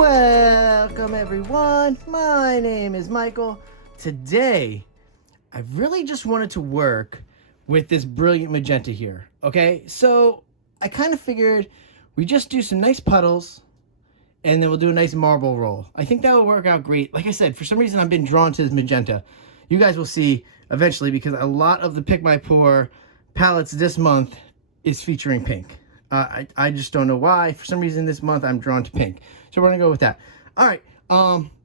Welcome everyone, my name is Michael. Today, I really just wanted to work with this brilliant magenta here, okay? So, I kind of figured we just do some nice puddles, and then we'll do a nice marble roll. I think that will work out great. Like I said, for some reason I've been drawn to this magenta. You guys will see eventually, because a lot of the Pick My Pour palettes this month is featuring pink. I just don't know why. For some reason this month I'm drawn to pink. So we're going to go with that. All right,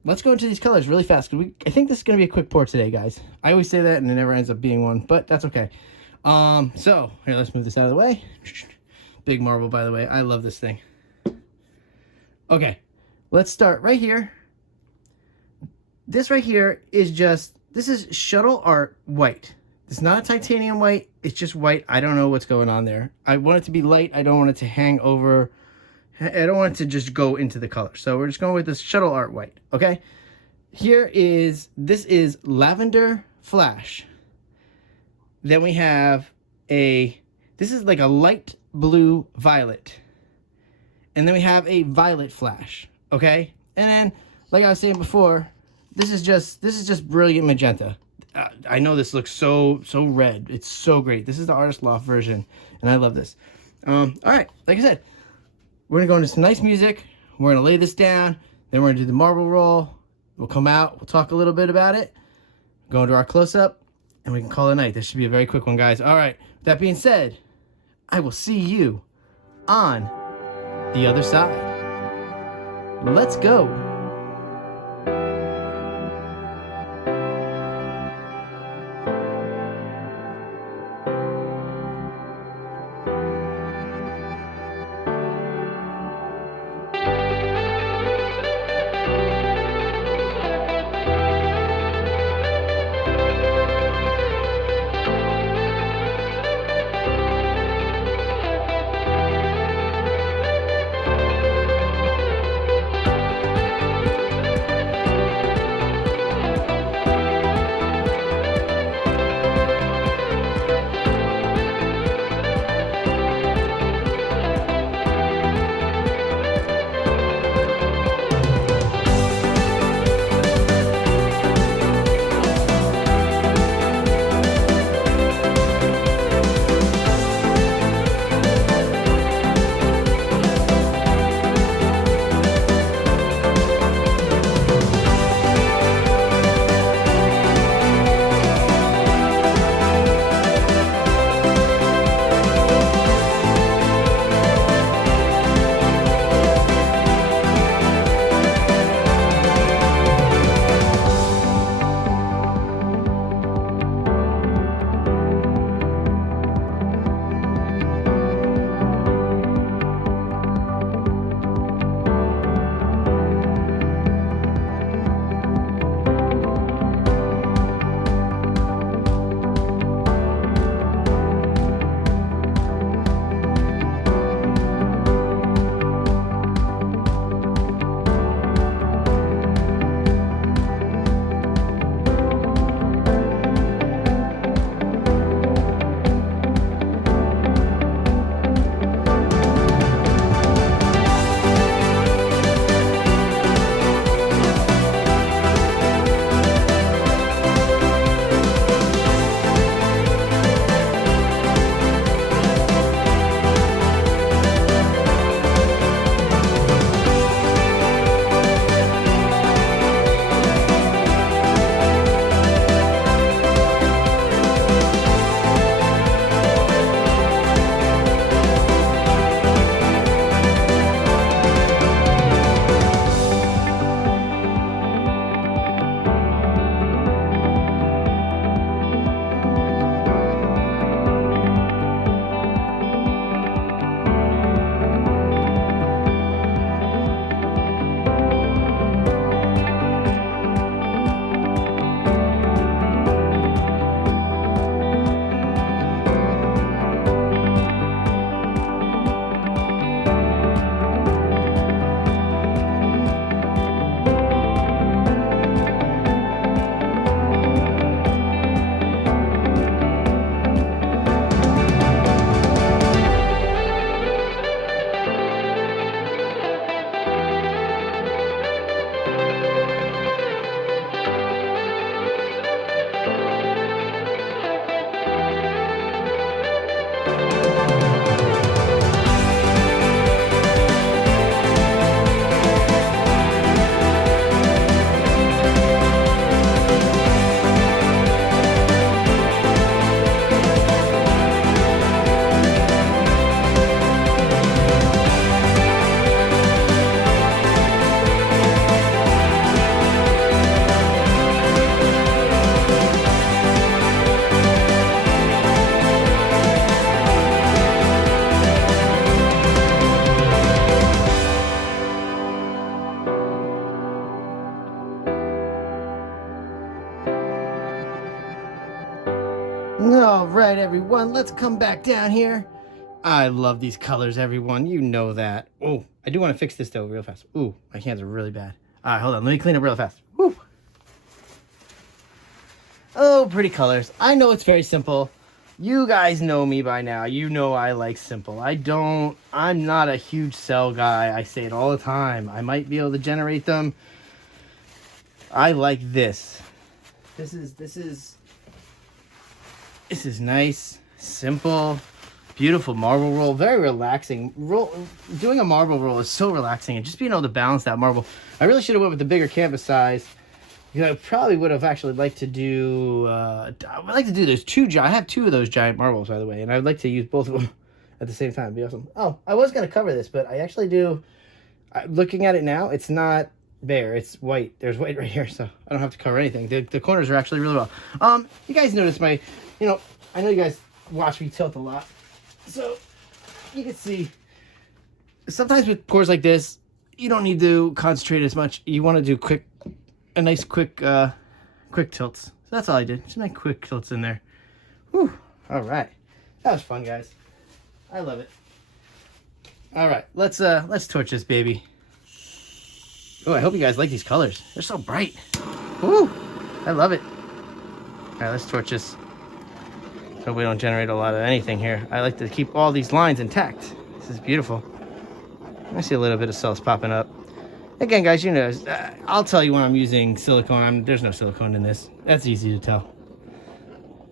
let's go into these colors really fast. I think this is going to be a quick pour today, guys. I always say that and it never ends up being one, but that's okay. So, here, let's move this out of the way. Big marble, by the way. I love this thing. Okay, let's start right here. This right here is this is Shuttle Art white. It's not a titanium white, it's just white. I don't know what's going on there. I want it to be light. I don't want it to hang over. I don't want it to just go into the color. So we're just going with this Shuttle Art white, okay? This is Lavender Flash. Then we have this is like a light blue violet. And then we have a violet flash, okay? And then, like I was saying before, this is just brilliant magenta. I know this looks so red. It's so great. This is the Artist Loft version, and I love this. All right, like I said, we're gonna go into some nice music. We're gonna lay this down. Then we're gonna do the marble roll. We'll come out. We'll talk a little bit about it. Go into our close-up, and we can call it a night. This should be a very quick one, guys. All right. With that being said, I will see you on the other side. Let's go. All right, everyone, let's come back down here. I love these colors, everyone. You know that. Oh, I do want to fix this, though, real fast. Ooh, my hands are really bad. All right, hold on. Let me clean up real fast. Woo. Oh, pretty colors. I know it's very simple. You guys know me by now. You know I like simple. I'm not a huge cell guy. I say it all the time. I might be able to generate them. I like this. This is nice, simple, beautiful marble roll. Very relaxing. Doing a marble roll is so relaxing, and just being able to balance that marble. I really should have went with the bigger canvas size. You know, I probably would have actually liked to do. I would like to do those I have 2 of those giant marbles, by the way, and I would like to use both of them at the same time. It'd be awesome. Oh, I was gonna cover this, but I actually do. Looking at it now, it's not bare. It's white. There's white right here, so I don't have to cover anything. The corners are actually really well. You guys notice I know you guys watch me tilt a lot, so you can see sometimes with pours like this, you don't need to concentrate as much. You want to do quick tilts. So that's all I did. Just make quick tilts in there. Whew. All right, that was fun, guys. I love it. All right, let's torch this baby. Oh, I hope you guys like these colors. They're so bright. Woo! I love it. All right, let's torch this. So we don't generate a lot of anything here. I like to keep all these lines intact. This is beautiful. I see a little bit of cells popping up. Again, guys, you know, I'll tell you when I'm using silicone. There's no silicone in this. That's easy to tell.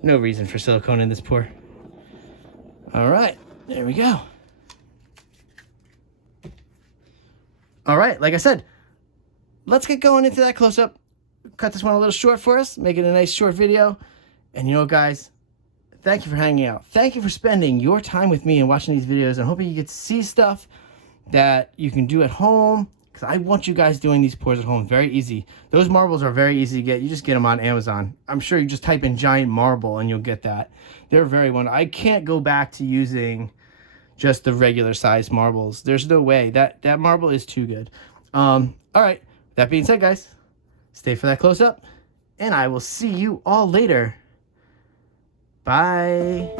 No reason for silicone in this pour. All right, there we go. All right, like I said, let's get going into that close-up. Cut this one a little short for us, make it a nice short video. And you know, guys, thank you for hanging out. Thank you for spending your time with me and watching these videos. I'm hoping you get to see stuff that you can do at home, because I want you guys doing these pours at home. Very easy. Those marbles are very easy to get. You just get them on Amazon. I'm sure you just type in giant marble and you'll get that. They're very wonderful. I can't go back to using just the regular size marbles. There's no way. That marble is too good. All right. That being said, guys, stay for that close-up, and I will see you all later. Bye.